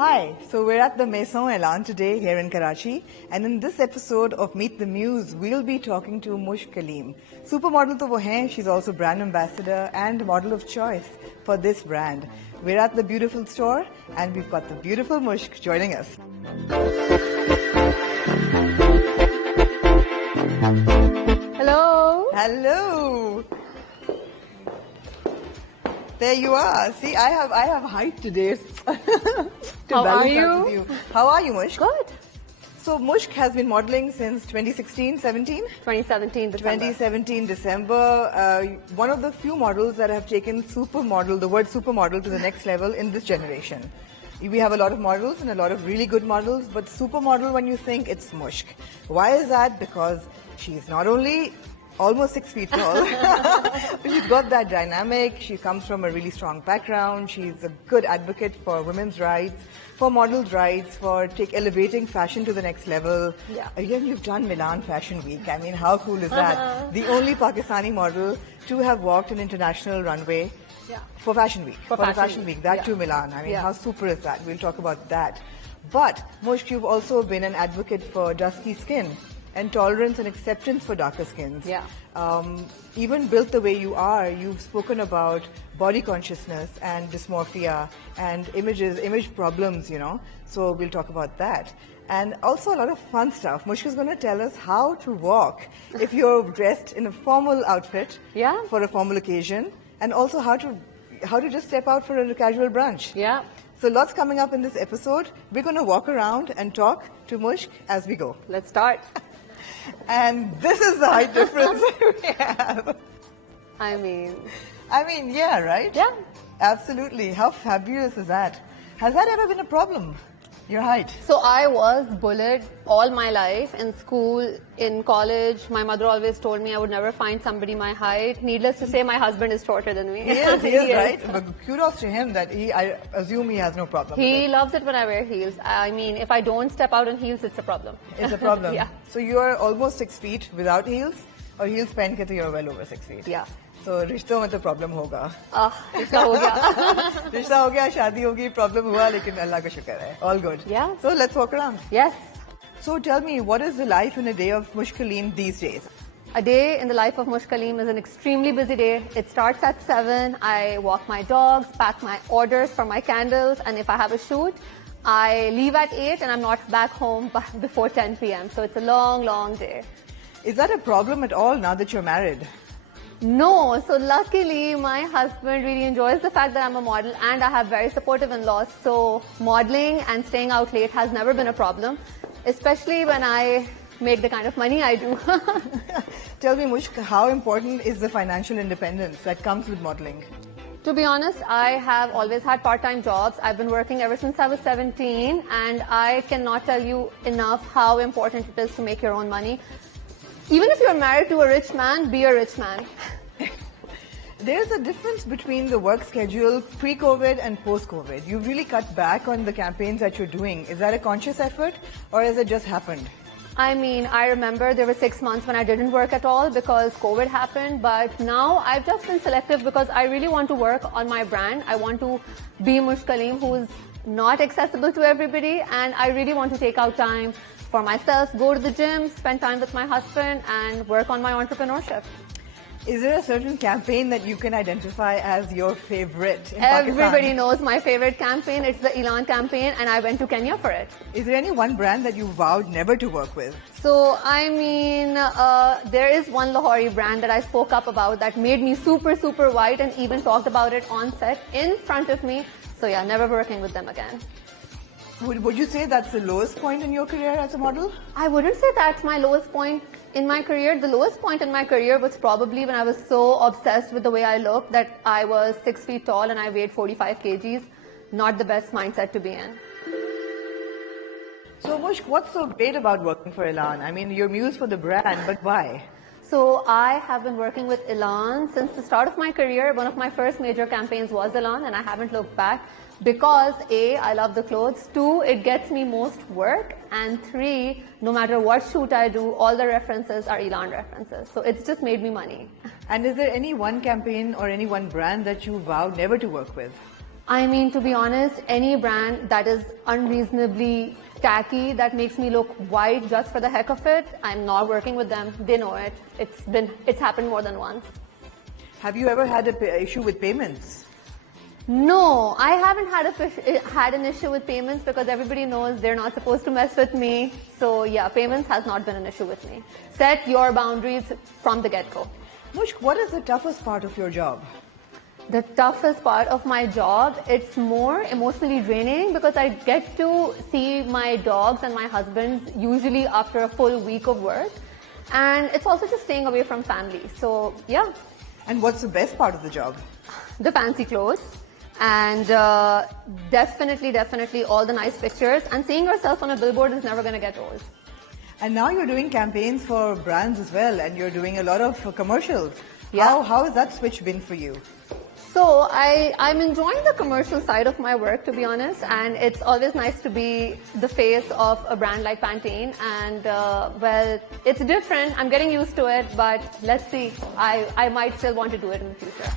Hi, so we're at the Maison Elan today here in Karachi, and in this episode of Meet the Muse, we'll be talking to Mushk Kaleem. Supermodel to wo hain, she's also brand ambassador and model of choice for this brand. We're at the beautiful store, and we've got the beautiful Mushk joining us. Hello. Hello. There you are. See, I have height today. How are you? How are you, Mushk? Good. So Mushk has been modeling since 2016, 17? 2017 December. 2017 December. One of the few models that have taken supermodel, the word supermodel, to the next level in this generation. We have a lot of models and a lot of really good models, but supermodel, when you think, it's Mushk. Why is that? Because she's not only almost 6 feet tall. She's got that dynamic. She comes from a really strong background. She's a good advocate for women's rights, for models' rights, for elevating fashion to the next level. Yeah. Again, you've done Milan Fashion Week. I mean, how cool is that? The only Pakistani model to have walked an international runway for Fashion Week. For the Fashion Week. That to Milan. I mean, how super is that? We'll talk about that. But, Mushk, you've also been an advocate for dusky skin and tolerance and acceptance for darker skins. Yeah. Even built the way you are, you've spoken about body consciousness and dysmorphia and image problems, you know. So we'll talk about that. And also a lot of fun stuff. Mushk is going to tell us how to walk if you're dressed in a formal outfit for a formal occasion, and also how to just step out for a casual brunch. Yeah. So lots coming up in this episode. We're going to walk around and talk to Mushk as we go. Let's start. And this is the height difference we have. I mean, yeah, right? Yeah. Absolutely. How fabulous is that? Has that ever been a problem, your height? So I was bullied all my life in school, in college. My mother always told me I would never find somebody my height. Needless to say, my husband is shorter than me. He is, right? But kudos to him that I assume he has no problem with He it. loves it when I wear heels. I mean, if I don't step out in heels, it's a problem. It's a problem. Yeah. So you're almost 6 feet without heels, or heels pehn ke to you're well over 6 feet. Yeah. So रिश्तों में तो problem होगा. रिश्ता हो गया. रिश्ता हो गया, शादी होगी, problem हुआ, लेकिन अल्लाह का शुक्र है. All good. Yeah. So let's walk around. Yes. So tell me, what is the life in a day of Mushk Kaleem these days? A day in the life of Mushk Kaleem is an extremely busy day. It starts at 7. I walk my dogs, pack my orders for my candles, and if I have a shoot, I leave at 8 and I'm not back home before 10 p.m. So it's a long, long day. Is that a problem at all now that you're married? No, so luckily my husband really enjoys the fact that I'm a model and I have very supportive in-laws. So modeling and staying out late has never been a problem, especially when I make the kind of money I do. Tell me, Mushk, how important is the financial independence that comes with modeling? To be honest, I have always had part-time jobs. I've been working ever since I was 17, and I cannot tell you enough how important it is to make your own money. Even if you're married to a rich man, be a rich man. There's a difference between the work schedule pre-COVID and post-COVID. You've really cut back on the campaigns that you're doing. Is that a conscious effort, or has it just happened? I mean, I remember there were 6 months when I didn't work at all because COVID happened, but now I've just been selective because I really want to work on my brand. I want to be Mushk Kaleem, who's not accessible to everybody, and I really want to take out time for myself, go to the gym, spend time with my husband, and work on my entrepreneurship. Is there a certain campaign that you can identify as your favorite in Everybody Pakistan? knows my favorite campaign. It's the Elan campaign, and I went to Kenya for it. Is there any one brand that you vowed never to work with? So, I mean, there is one Lahori brand that I spoke up about that made me super, super white and even talked about it on set in front of me. So yeah, never working with them again. Would you say that's the lowest point in your career as a model? I wouldn't say that's my lowest point in my career. The lowest point in my career was probably when I was so obsessed with the way I looked that I was 6 feet tall and I weighed 45 kgs. Not the best mindset to be in. So Mushk, what's so great about working for Elan? I mean, you're muse for the brand, but why? So I have been working with Elan since the start of my career. One of my first major campaigns was Elan, and I haven't looked back because A, I love the clothes, 2, it gets me most work, and 3, no matter what shoot I do, all the references are Elan references. So it's just made me money. And is there any one campaign or any one brand that you vowed never to work with? I mean, to be honest, any brand that is unreasonably tacky, that makes me look white just for the heck of it, I'm not working with them. They know it. It's happened more than once. Have you ever had an issue with payments? No, I haven't had an issue with payments because everybody knows they're not supposed to mess with me. So yeah, payments has not been an issue with me. Set your boundaries from the get-go. Mushk, what is the toughest part of your job? The toughest part of my job, it's more emotionally draining because I get to see my dogs and my husband usually after a full week of work. And it's also just staying away from family. So yeah. And what's the best part of the job? The fancy clothes. And definitely all the nice pictures. And seeing yourself on a billboard is never going to get old. And now you're doing campaigns for brands as well, and you're doing a lot of commercials. Yeah. How has that switch been for you? So I'm enjoying the commercial side of my work, to be honest, and it's always nice to be the face of a brand like Pantene. And well, it's different. I'm getting used to it, but let's see. I might still want to do it in the future.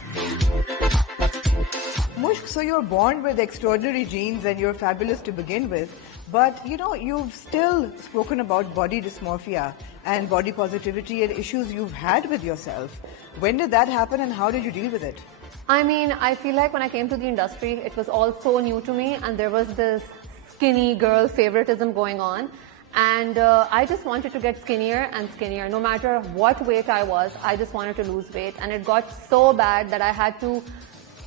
Mushk, so you're born with extraordinary genes and you're fabulous to begin with, but you know, you've still spoken about body dysmorphia and body positivity and issues you've had with yourself. When did that happen and how did you deal with it? I mean, I feel like when I came to the industry, it was all so new to me and there was this skinny girl favoritism going on. And I just wanted to get skinnier and skinnier. No matter what weight I was, I just wanted to lose weight. And it got so bad that I had to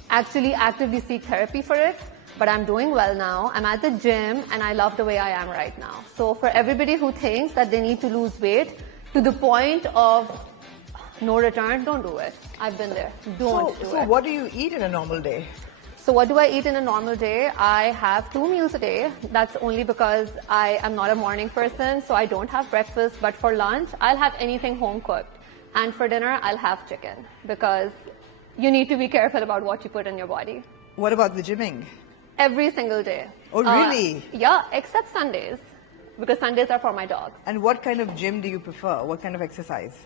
actually actively seek therapy for it. But I'm doing well now. I'm at the gym and I love the way I am right now. So for everybody who thinks that they need to lose weight to the point of no return, don't do it. I've been there. Don't do it. So what do you eat in a normal day? So what do I eat in a normal day? I have 2 meals a day. That's only because I am not a morning person, so I don't have breakfast. But for lunch, I'll have anything home cooked. And for dinner, I'll have chicken because you need to be careful about what you put in your body. What about the gymming? Every single day. Oh, really? Yeah, except Sundays, because Sundays are for my dogs. And what kind of gym do you prefer? What kind of exercise?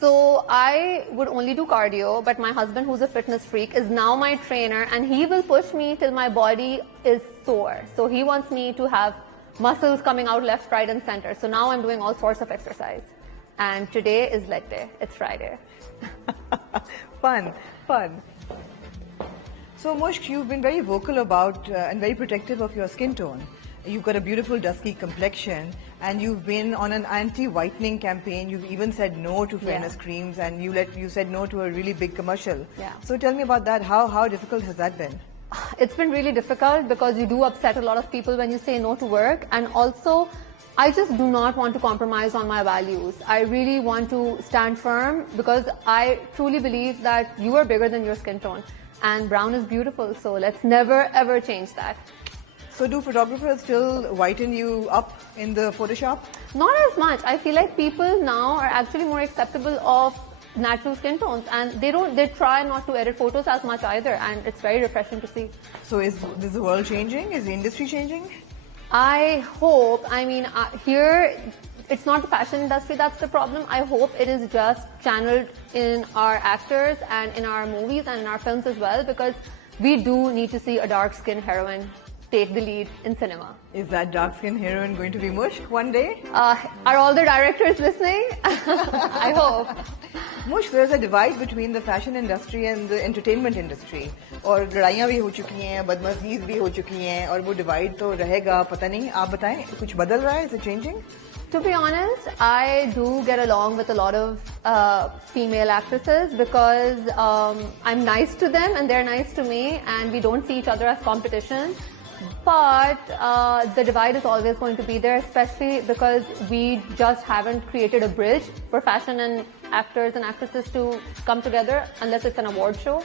So I would only do cardio, but my husband, who's a fitness freak, is now my trainer, and he will push me till my body is sore. So he wants me to have muscles coming out left, right, and center. So now I'm doing all sorts of exercise. And today is leg day. It's Friday. Fun. So Mushk, you've been very vocal about and very protective of your skin tone. You've got a beautiful dusky complexion and you've been on an anti-whitening campaign. You've even said no to fairness creams and you said no to a really big commercial. Yeah. So tell me about that. How difficult has that been? It's been really difficult because you do upset a lot of people when you say no to work, and also I just do not want to compromise on my values. I really want to stand firm because I truly believe that you are bigger than your skin tone and brown is beautiful, so let's never ever change that. So do photographers still whiten you up in the Photoshop? Not as much. I feel like people now are actually more acceptable of natural skin tones and they try not to edit photos as much either, and it's very refreshing to see. So is the world changing? Is the industry changing? I hope. I mean, here it's not the fashion industry that's the problem. I hope it is just channeled in our actors and in our movies and in our films as well, because we do need to see a dark-skinned heroine take the lead in cinema. Is that dark-skinned heroine going to be Mushk one day? Are all the directors listening? I hope. Mushk, there's a divide between the fashion industry and the entertainment industry. और लड़ाइयाँ भी हो चुकी हैं, बदमज़ीज़ भी हो चुकी हैं, और वो divide तो रहेगा, पता नहीं, आप बताएं, कुछ बदल रहा है? Is it changing? To be honest, I do get along with a lot of female actresses because I'm nice to them and they're nice to me, and we don't see each other as competition. But the divide is always going to be there, especially because we just haven't created a bridge for fashion and actors and actresses to come together unless it's an award show.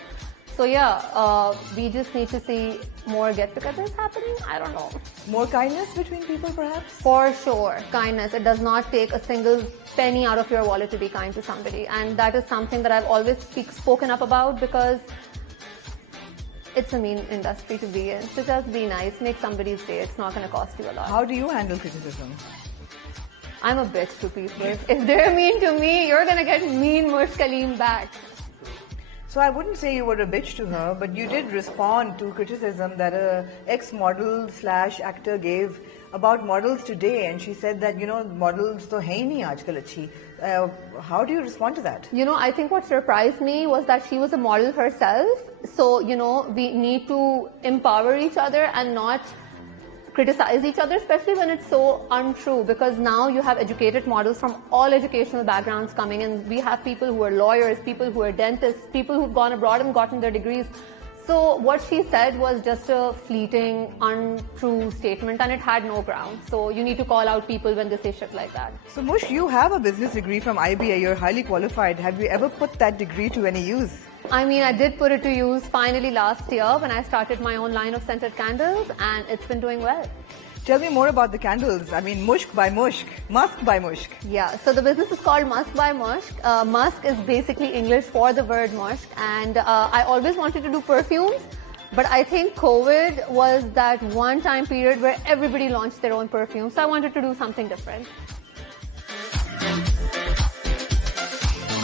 So yeah, we just need to see more get-togethers happening. I don't know. More kindness between people, perhaps? For sure, kindness. It does not take a single penny out of your wallet to be kind to somebody, and that is something that I've always spoken up about because it's a mean industry to be in. So just be nice, make somebody's day. It's not going to cost you a lot. How do you handle criticism? I'm a bitch to people. If they're mean to me, you're going to get mean Mushk Kaleem back. So I wouldn't say you were a bitch to her, but you did respond to criticism that a ex-model slash actor gave about models today, and she said that, you know, models to hai nahi aajkal achhi. How do you respond to that? You know, I think what surprised me was that she was a model herself. So, you know, we need to empower each other and not criticize each other, especially when it's so untrue, because now you have educated models from all educational backgrounds coming in. We have people who are lawyers, people who are dentists, people who've gone abroad and gotten their degrees. So what she said was just a fleeting, untrue statement, and it had no ground. So you need to call out people when they say shit like that. So Mushk, you have a business degree from IBA. You're highly qualified. Have you ever put that degree to any use? I mean, I did put it to use finally last year when I started my own line of scented candles, and it's been doing well. Tell me more about the candles. I mean, Mushk by Mushk, Musk by Mushk. Yeah, so the business is called Musk by Mushk. Musk is basically English for the word mushk, and I always wanted to do perfumes, but I think COVID was that one time period where everybody launched their own perfume, so I wanted to do something different.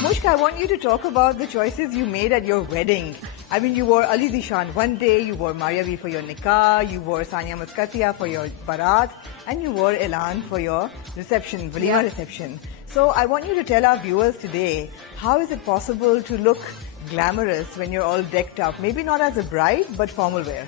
Mushk, I want you to talk about the choices you made at your wedding. I mean, you wore Ali Zishan one day, you wore Mariavi for your nikah, you wore Sania Muskatia for your barat, and you wore Elan for your reception, Walima reception. So I want you to tell our viewers today, how is it possible to look glamorous when you're all decked up? Maybe not as a bride, but formal wear.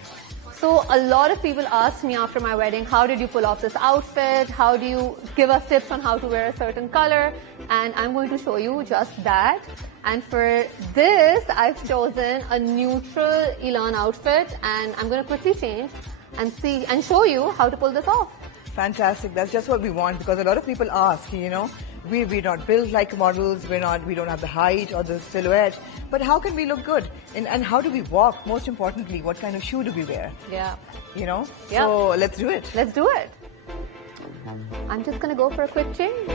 So a lot of people asked me after my wedding, how did you pull off this outfit? How do you give us tips on how to wear a certain color? And I'm going to show you just that. And for this, I've chosen a neutral Elan outfit, and I'm going to quickly change and see and show you how to pull this off. Fantastic. That's just what we want, because a lot of people ask, you know, we're not built like models, we don't have the height or the silhouette, but how can we look good? And how do we walk? Most importantly, what kind of shoe do we wear? Yeah. You know? Yeah. So let's do it. Let's do it. I'm just going to go for a quick change.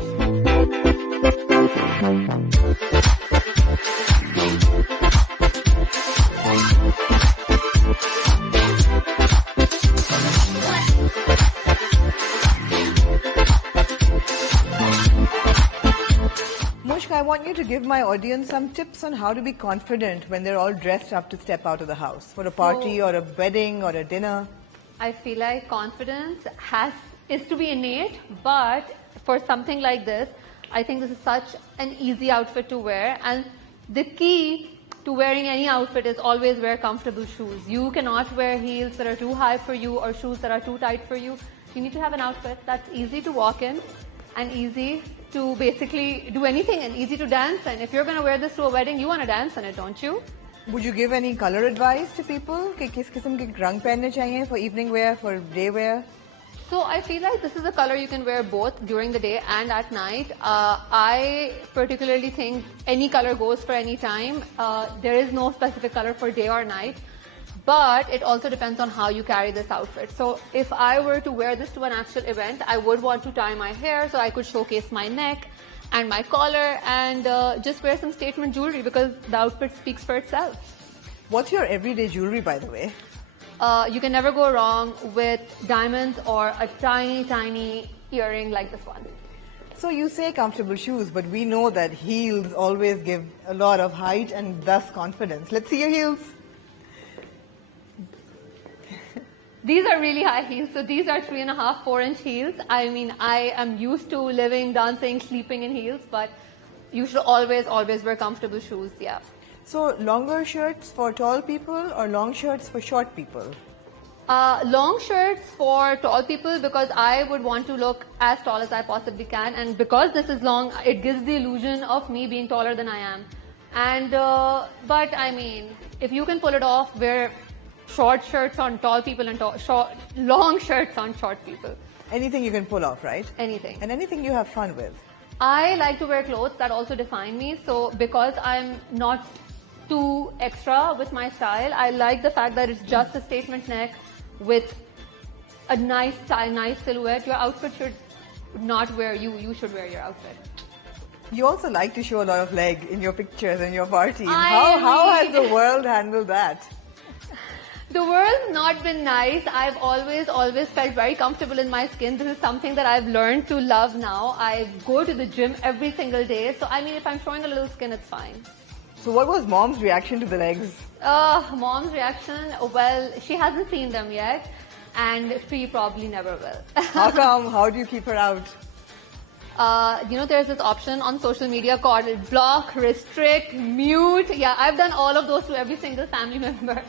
Mushk, I want you to give my audience some tips on how to be confident when they're all dressed up to step out of the house for a party or a wedding or a dinner. I feel like confidence is to be innate, but for something like this, I think this is such an easy outfit to wear, and the key to wearing any outfit is always wear comfortable shoes. You cannot wear heels that are too high for you or shoes that are too tight for you. You need to have an outfit that's easy to walk in and easy to basically do anything and easy to dance in. If you're going to wear this to a wedding, you want to dance in it, don't you? Would you give any color advice to people? कि किस किस्म के रंग पहनने चाहिए for evening wear, for day wear? So I feel like this is a color you can wear both during the day and at night. I particularly think any color goes for any time. There is no specific color for day or night, but it also depends on how you carry this outfit. So if I were to wear this to an actual event, I would want to tie my hair so I could showcase my neck and my collar, and just wear some statement jewelry because the outfit speaks for itself. What's your everyday jewelry, by the way? You can never go wrong with diamonds or a tiny, tiny earring like this one. So you say comfortable shoes, but we know that heels always give a lot of height and thus confidence. Let's see your heels. These are really high heels. So these are 3.5, 4-inch heels. I mean, I am used to living, dancing, sleeping in heels, but you should always, always wear comfortable shoes, yeah. So longer shirts for tall people or long shirts for short people? Long shirts for tall people because I would want to look as tall as I possibly can, and because this is long, it gives the illusion of me being taller than I am. And but I mean, if you can pull it off, wear short shirts on tall people and long shirts on short people. Anything you can pull off, right? Anything. And anything you have fun with. I like to wear clothes that also define me. So because I'm not too extra with my style, I like the fact that it's just a statement neck with a nice style, nice silhouette. Your outfit should not wear you. You should wear your outfit. You also like to show a lot of leg in your pictures and your parties. How has the world handled that? The world's not been nice. I've always felt very comfortable in my skin. This is something that I've learned to love now. I go to the gym every single day. So, I mean, if I'm showing a little skin, it's fine. So what was mom's reaction to the legs? Mom's reaction, well, she hasn't seen them yet, and she probably never will. How come? How do you keep her out? There's this option on social media called block, restrict, mute. Yeah, I've done all of those to every single family member.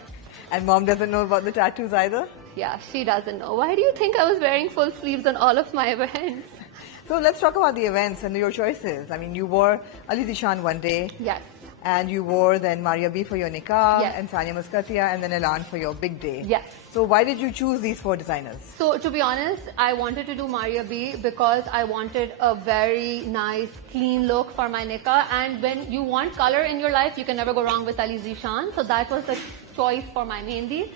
And mom doesn't know about the tattoos either? Yeah, she doesn't know. Why do you think I was wearing full sleeves on all of my events? So let's talk about the events and your choices. I mean, you wore Ali Zishan one day. Yes. And you wore then Maria B for your nikah, Yes. and Sania Muskatia, and then Elan for your big day. Yes. So why did you choose these 4 designers? So to be honest, I wanted to do Maria B because I wanted a very nice, clean look for my nikah. And when you want color in your life, you can never go wrong with Ali Zishan. So that was the choice for my mehndi.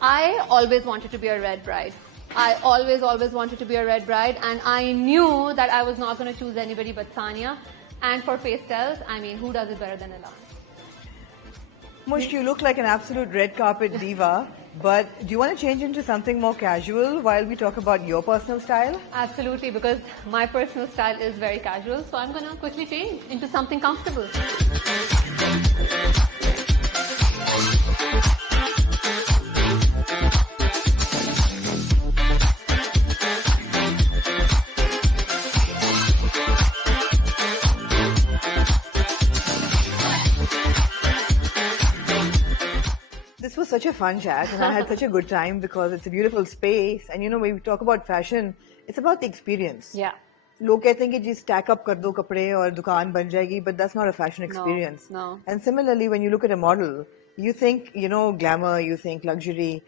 I always wanted to be a red bride. I always wanted to be a red bride, and I knew that I was not going to choose anybody but Sania. And for pastels, I mean, who does it better than Elan? Mushk, you look like an absolute red carpet diva, but do you want to change into something more casual while we talk about your personal style? Absolutely, because my personal style is very casual, so I'm going to quickly change into something comfortable. This was such a fun chat, and I had such a good time because it's a beautiful space. And you know, when we talk about fashion, it's about the experience. Yeah. लोग कहते हैं कि जी stack up कर दो कपड़े और दुकान बन जाएगी, but that's not a fashion experience. No. And similarly, when you look at a model, you think, you know, glamour, you think luxury.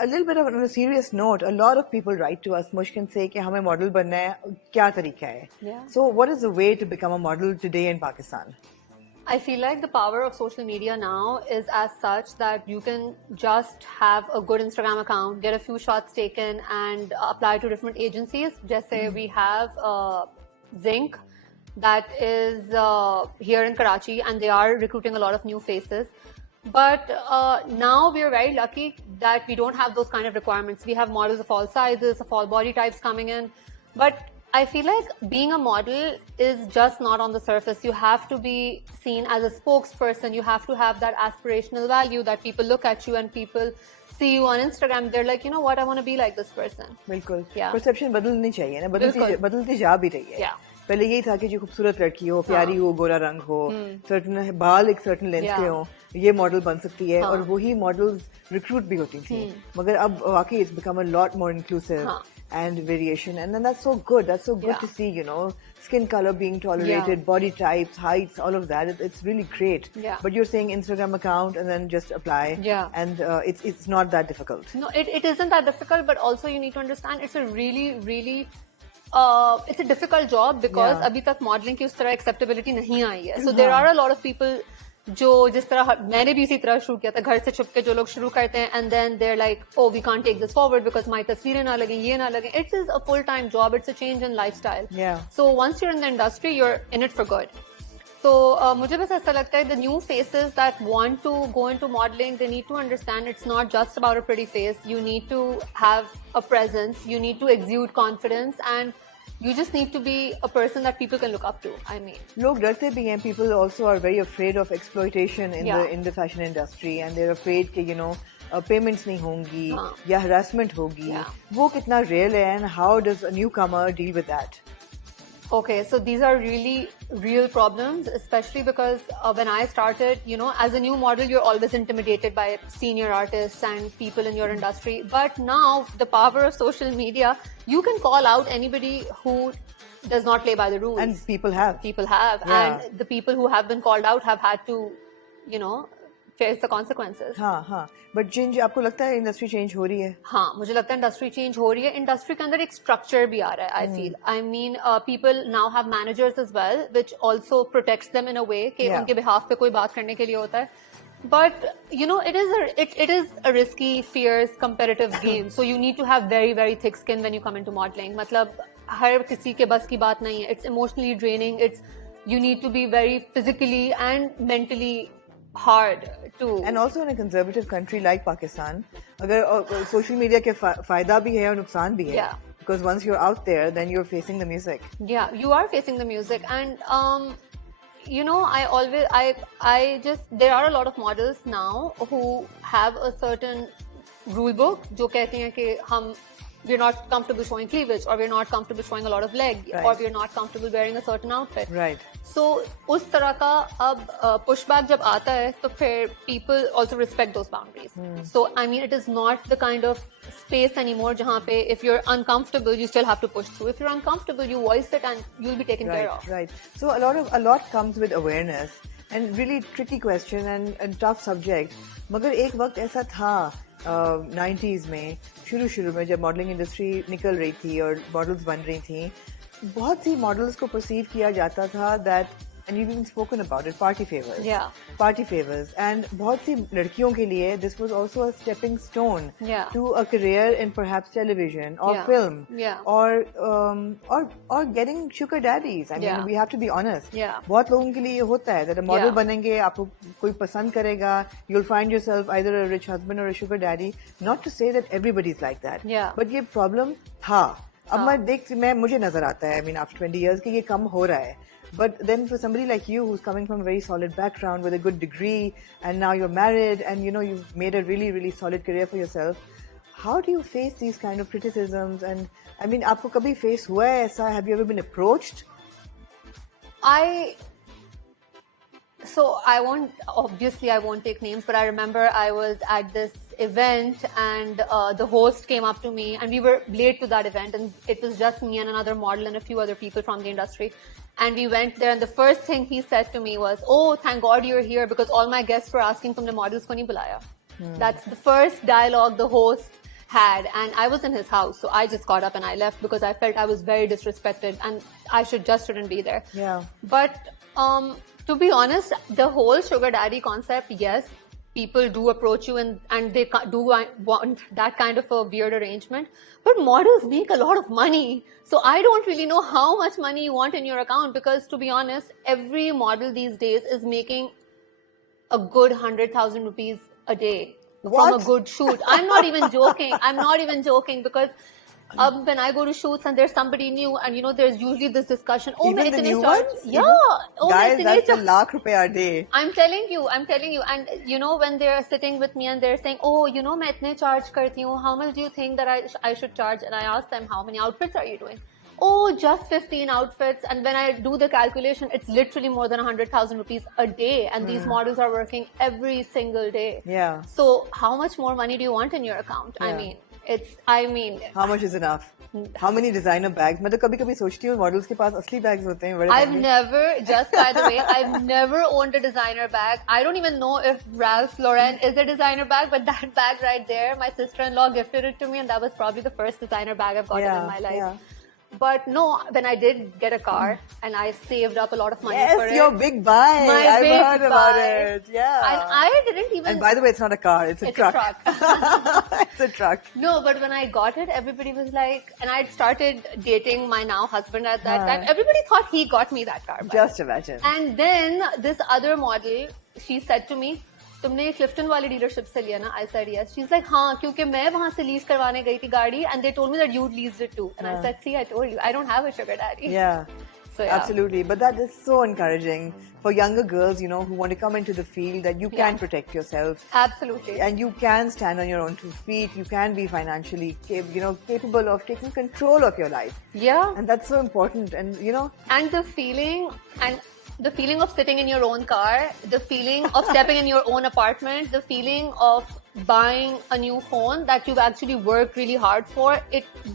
A little bit of on a serious note, a lot of people write to us, Mushk, and say कि हमें model बनना है, क्या तरीका है? Yeah. So what is the way to become a model today in Pakistan? I feel like the power of social media now is as such that you can just have a good Instagram account, get a few shots taken, and apply to different agencies. Just say we have Zinc that is here in Karachi, and they are recruiting a lot of new faces. But now we are very lucky that we don't have those kind of requirements. We have models of all sizes, of all body types coming in. But I feel like being a model is just not on the surface. You have to be seen as a spokesperson. You have to have that aspirational value that people look at you and people see you on Instagram. They're like, you know what, I want to be like this person. बिल्कुल. Yeah. Perception बदलनी चाहिए ना, बदलती जा भी रही है. Yeah. पहले यही था कि जो खूबसूरत लड़की हो, प्यारी हो, गोरा रंग हो, certain बाल एक certain length के हो, ये मॉडल बन सकती है और वही मॉडल्स रिक्रूट भी होती थी. मगर अब वाकई it's become a lot more inclusive and variation, and then that's so good. That's so good to see, you know, skin color being tolerated, body types, heights, all of that. It's really great. Yeah. But you're saying Instagram account and then just apply. Yeah. And it's not that difficult. No, it isn't that difficult, but also you need to understand it's a really it's a difficult job because अभी तक modeling की उस तरह acceptability नहीं आई है. So there are a lot of people जो जिस तरह मैंने भी इसी तरह शुरू किया था, घर से छुप के जो लोग शुरू करते हैं, and then they're like, oh, we can't take this forward because my तस्वीरें ना लगें, ये ना लगें. It is a full-time job. It's a change in lifestyle. Yeah. So once you're in the industry, you're in it for good. So मुझे बस ऐसा लगता है the new faces that want to go into modeling, they need to understand it's not just about a pretty face. You need to have a presence. You need to exude confidence, and you just need to be a person that people can look up to. I mean, लोग डरते भी हैं. People also are very afraid of exploitation in the fashion industry, and they're afraid कि, you know, payments नहीं होंगी या harassment होगी. वो कितना real है, and how does a newcomer deal with that? Okay, so these are really real problems, especially because when I started, you know, as a new model, you're always intimidated by senior artists and people in your industry. But now, the power of social media, you can call out anybody who does not play by the rules. And people have. People have. Yeah. And the people who have been called out have had to, you know, face the consequences. हाँ. But change, आपको लगता है industry change हो रही है? हाँ, मुझे लगता है industry change हो रही है. Industry के अंदर एक structure भी आ रहा है. I feel. I mean, people now have managers as well, which also protects them in a way कि उनके behalf पे कोई बात करने के लिए होता है. But you know, it is a risky, fierce, competitive game. So you need to have very thick skin when you come into modeling. मतलब हर किसी के बस की बात नहीं है. It's emotionally draining. You need to be very physically and mentally hard to. And also in a conservative country like Pakistan, अगर social media के फायदा भी है और नुकसान भी है. Yeah. Because once you're out there, then you're facing the music. Yeah, you are facing the music, and you know, there are a lot of models now who have a certain rule book, जो कहते हैं कि we're not comfortable showing cleavage, or we're not comfortable showing a lot of leg, or we're not comfortable wearing a certain outfit. Right. So, उस तरह का अब pushback जब आता है, तो फिर people also respect those boundaries. So, I mean, it is not the kind of space anymore जहाँ पे if you're uncomfortable, you still have to push through. If you're uncomfortable, you voice it and you'll be taken care of. Right. So, a lot comes with awareness, and really tricky question and tough subject. मगर एक वक्त ऐसा था 90s में शुरू में जब modelling industry निकल रही थी और मॉडल्स बन रही थी, बहुत सी मॉडल्स को परसीव किया जाता था that, and you been spoken about it, party favours, and बहुत सी लड़कियों के लिए this was also a stepping stone to a career in perhaps television और फिल्म और getting sugar daddies. I mean we have to be honest, बहुत लोगों के लिए ये होता है दैट मॉडल बनेंगे, आपको कोई पसंद करेगा, you will find yourself either a rich husband और a sugar daddy. Not to say that everybody is like that, but ये प्रॉब्लम था. अब मुझे नजर आता है, आई मीन आफ्टर 20 years कि ये कम हो रहा है. But then for somebody like you who's coming from a very solid background with a good degree, and now you're married and you know you've made a really, really solid career for yourself, how do you face these kind of criticisms? And I mean, aapko kabhi face hua hai aisa? Have you ever been approached? I won't take names, but I remember I was at this event and the host came up to me, and we were late to that event, and it was just me and another model and a few other people from the industry. And we went there, and the first thing he said to me was, "Oh, thank God you're here, because all my guests were asking tumne models ko nahi bulaya." That's the first dialogue the host had, and I was in his house, so I just got up and I left because I felt I was very disrespected and I shouldn't be there. Yeah. But to be honest, the whole sugar daddy concept, yes, people do approach you and they do want that kind of a weird arrangement. But models make a lot of money. So I don't really know how much money you want in your account, because to be honest, every model these days is making a good 100,000 rupees a day from a good shoot. I'm not even joking. Because when I go to shoots and there's somebody new, and you know, there's usually this discussion. Oh, even the new ones? Yeah. Guys, that's a lakh rupees a day. I'm telling you. And you know, when they're sitting with me and they're saying, "Oh, you know, मैं इतने charge करती हूँ. How much do you think that I should charge?" And I ask them, "How many outfits are you doing?" "Oh, just 15 outfits." And when I do the calculation, it's literally more than 100,000 rupees a day. And these models are working every single day. Yeah. So how much more money do you want in your account? Yeah. I mean, how much is enough? How many designer bags? मैं तो कभी-कभी सोचती हूँ models के पास असली bags होते हैं बड़े. I've never owned a designer bag. I don't even know if Ralph Lauren is a designer bag, but that bag right there, my sister-in-law gifted it to me, and that was probably the first designer bag I've gotten in my life. Yeah. But no, when I did get a car and I saved up a lot of money for it. Yes, your big buy. I've heard about it. Yeah. And I didn't even... And by the way, it's not a car, it's a truck. It's a truck. No, but when I got it, everybody was like... And I'd started dating my now husband at that time. Everybody thought he got me that car. Just imagine. And then this other model, she said to me, तुमने क्लिफ्टन वाली dealership से लिया ना? I said yes. She's like, हाँ, क्योंकि मैं वहाँ से लीज करवाने गई थी गाड़ी, and they told me that you'd leased it too. And I said, see, I told you, I don't have a sugar daddy. Yeah. So, yeah. Absolutely. But that is so encouraging for younger girls, you know, who want to come into the field, that you can protect yourself. Absolutely. And you can stand on your own 2 feet. You can be financially, capable of taking control of your life. Yeah. And that's so important. And, you know. And the feeling of sitting in your own car, the feeling of stepping in your own apartment, the feeling of buying a new phone that you've actually worked really hard for,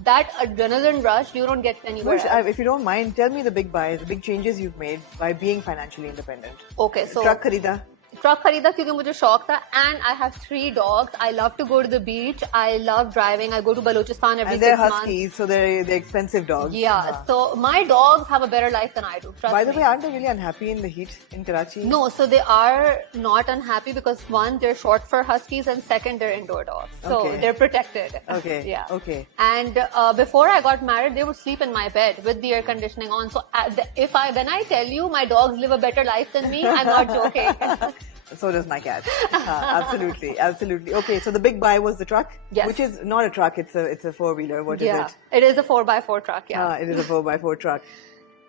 that adrenaline rush, you don't get anywhere else. If you don't mind, tell me the big buys, the big changes you've made by being financially independent. Okay, so... Truck kharida क्योंकि मुझे शौक था, and I have 3 dogs. I love to go to the beach. I love driving. I go to Balochistan every 6 months. And they're huskies, so they're expensive dogs. Yeah, so my dogs have a better life than I do. By the way, aren't they really unhappy in the heat in Karachi? No, so they are not unhappy because 1, they're short for huskies, and 2nd, they're indoor dogs. So they're protected. Okay. Yeah. Okay. And before I got married, they would sleep in my bed with the air conditioning on. So when I tell you my dogs live a better life than me, I'm not joking. So does my cat. Absolutely. Okay, so the big buy was the truck? Yes. Which is not a truck, it's a 4-wheeler. What is it? It is a 4x4 truck, yeah. It is a 4x4 truck.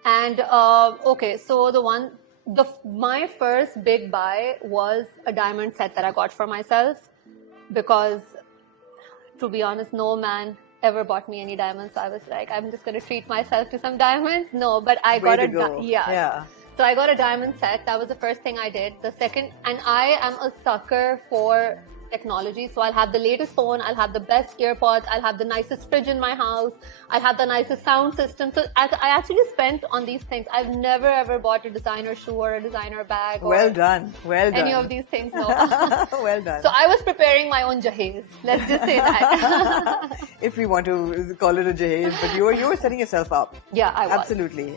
And, okay, so the one My first big buy was a diamond set that I got for myself because, to be honest, no man ever bought me any diamonds. So I was like, I'm just going to treat myself to some diamonds. No, but I got Yeah. So I got a diamond set. That was the first thing I did. The second, and I am a sucker for technology. So I'll have the latest phone, I'll have the best earpods, I'll have the nicest fridge in my house, I'll have the nicest sound system. So I actually spent on these things. I've never ever bought a designer shoe or a designer bag or well done. any of these things. No. Well done. So I was preparing my own jahez. Let's just say that. If we want to call it a jahez, but you were setting yourself up. Yeah, I was.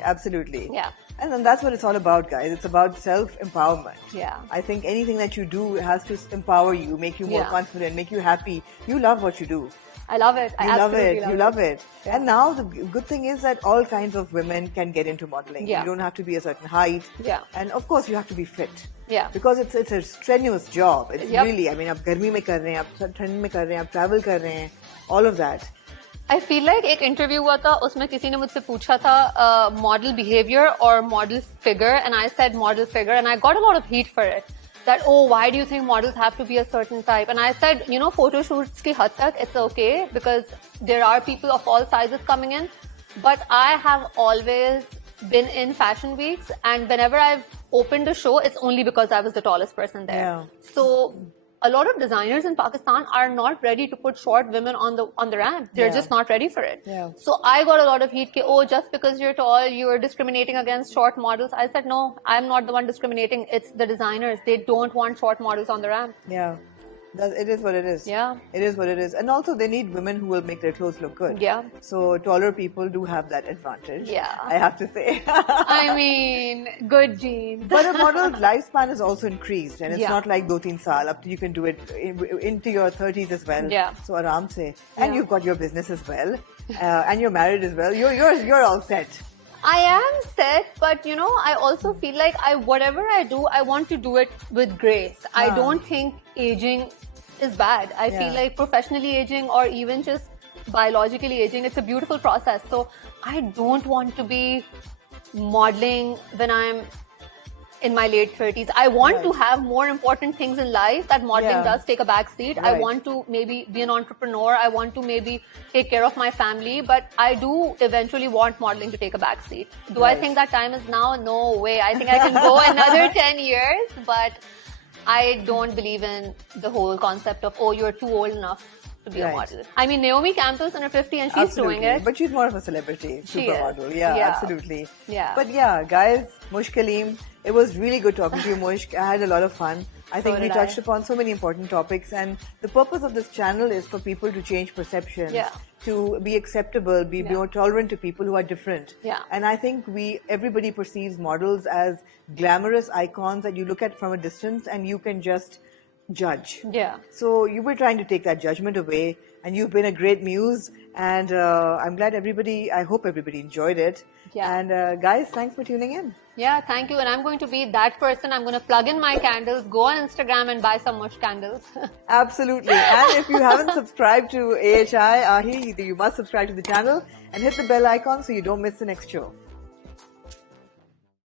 Absolutely. Yeah. And then that's what it's all about, guys. It's about self-empowerment. Yeah. I think anything that you do has to empower you, make you more confident, make you happy. You love what you do. I love it. You love it. Yeah. And now the good thing is that all kinds of women can get into modeling. Yeah. You don't have to be a certain height. Yeah. And of course you have to be fit. Yeah. Because it's a strenuous job. It's Yep. really, I mean, आप गर्मी में कर रहे हैं, आप ठंड में कर रहे हैं, आप travel कर रहे हैं, all of that. I feel like एक इंटरव्यू हुआ था उसमें किसी ने मुझसे पूछा था model behavior or model figure and I said model figure and I got a lot of heat for it that why do you think models have to be a certain type and I said photo shoots ki had tak it's okay because there are people of all sizes coming in but I have always been in fashion weeks and whenever I've opened a show it's only because I was the tallest person there. Yeah. So a lot of designers in Pakistan are not ready to put short women on the ramp. They're just not ready for it. Yeah. So I got a lot of heat. Just because you're tall, you're discriminating against short models. I said, no, I'm not the one discriminating. It's the designers. They don't want short models on the ramp. Yeah. It is what it is. Yeah. It is what it is. And also they need women who will make their clothes look good. Yeah. So taller people do have that advantage. Yeah. I have to say. I mean, good genes. But a model's lifespan is also increased and it's Yeah. not like 2-3 saal. Up to you can do it into your 30s as well. Yeah. So aram se. And Yeah. you've got your business as well. And you're married as well. You're all set. I am set, but I also feel like whatever I do, I want to do it with grace. I don't think aging is bad. I feel like professionally aging or even just biologically aging, it's a beautiful process. So I don't want to be modeling when I'm in my late 30s. I want to have more important things in life that modeling does take a back seat. I want to maybe be an entrepreneur. I want to maybe take care of my family, but I do eventually want modeling to take a back seat. Do I think that time is now? No way. I think I can go another 10 years, but I don't believe in the whole concept of, you're too old enough to be a model. I mean, Naomi Campbell's in her 50s and she's doing it. But she's more of a celebrity, supermodel. Yeah, absolutely. Yeah. But yeah, guys, Mushk Kaleem, it was really good talking to you, Mushk. I had a lot of fun. I think we touched upon so many important topics, and the purpose of this channel is for people to change perceptions, to be acceptable, be more tolerant to people who are different. Yeah. And I think everybody perceives models as glamorous icons that you look at from a distance and you can just judge. Yeah. So you were trying to take that judgment away, and you've been a great muse, and I'm glad I hope everybody enjoyed it. Yeah. And guys, thanks for tuning in. Yeah, thank you. And I'm going to be that person. I'm going to plug in my candles, go on Instagram and buy some Mushk candles. Absolutely. And if you haven't subscribed to AHI, you must subscribe to the channel and hit the bell icon so you don't miss the next show.